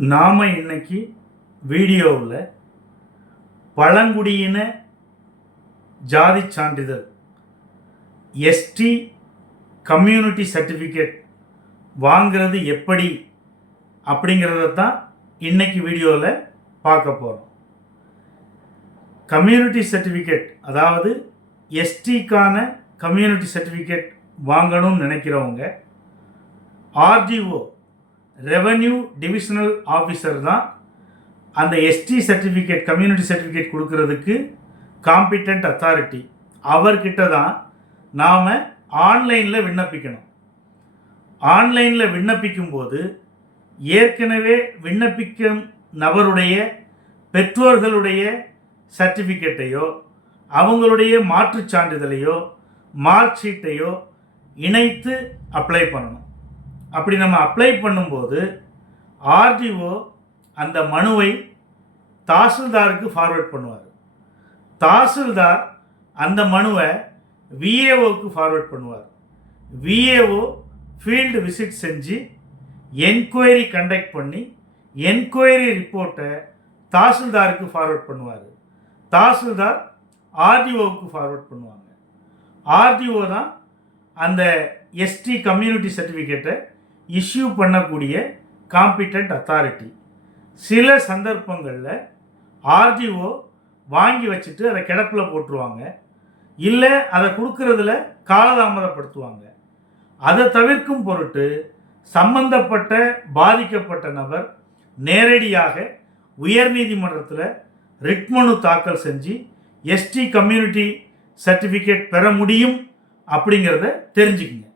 நாம் இன்னைக்கு வீடியோவில் பழங்குடியின ஜாதி சான்றிதழ் எஸ்டி கம்யூனிட்டி சர்டிஃபிகேட் வாங்கிறது எப்படி அப்படிங்கிறத தான் இன்னைக்கு வீடியோவில் பார்க்க போகிறோம் கம்யூனிட்டி சர்டிஃபிகேட் அதாவது எஸ்டிக்கான கம்யூனிட்டி சர்டிஃபிகேட் வாங்கணும்னு நினைக்கிறவங்க ஆர்டிஓ ரெவன்யூ டிவிஷனல் ஆஃபீஸர் தான் அந்த எஸ்டி சர்டிஃபிகேட் கம்யூனிட்டி சர்டிஃபிகேட் கொடுக்கறதுக்கு காம்பிட்டன்ட் அத்தாரிட்டி அவர்கிட்ட தான் நாம் ஆன்லைனில் விண்ணப்பிக்கணும். ஆன்லைனில் விண்ணப்பிக்கும் போது ஏற்கனவே விண்ணப்பிக்கும் நபருடைய பெற்றோர்களுடைய சர்டிஃபிகேட்டையோ அவங்களுடைய மாற்றுச் சான்றிதழையோ மார்க் ஷீட்டையோ இணைத்து அப்ளை பண்ணணும். அப்படி நம்ம அப்ளை பண்ணும்போது ஆர்டிஓ அந்த மனுவை தாசில்தாருக்கு ஃபார்வர்ட் பண்ணுவார். தாசில்தார் அந்த மனுவை விஏஓக்கு ஃபார்வர்ட் பண்ணுவார். விஏஓ ஃபீல்டு விசிட் செஞ்சு என்கொயரி கண்டக்ட் பண்ணி என்கொயரி ரிப்போர்ட்டை தாசில்தாருக்கு ஃபார்வர்ட் பண்ணுவார். தாசில்தார் ஆர்டிஓவுக்கு ஃபார்வர்ட் பண்ணுவாங்க. ஆர்டிஓ தான் அந்த எஸ்டி கம்யூனிட்டி சர்டிஃபிகேட்டை இஷ்யூ பண்ணக்கூடிய காம்பிட்டன்ட் அத்தாரிட்டி சில சந்தர்ப்பங்களில் ஆர்டிஓ வாங்கி வச்சுட்டு அதை கிடப்பில் போட்டுருவாங்க. இல்லை அதை கொடுக்கறதுல காலதாமதப்படுத்துவாங்க. அதை தவிர்க்கும் பொருட்டு சம்பந்தப்பட்ட பாதிக்கப்பட்ட நபர் நேரடியாக உயர்நீதிமன்றத்தில் ரிட் மனு தாக்கல் செஞ்சு எஸ்டி கம்யூனிட்டி சர்டிஃபிகேட் பெற முடியும் அப்படிங்கிறத தெரிஞ்சுக்கங்க.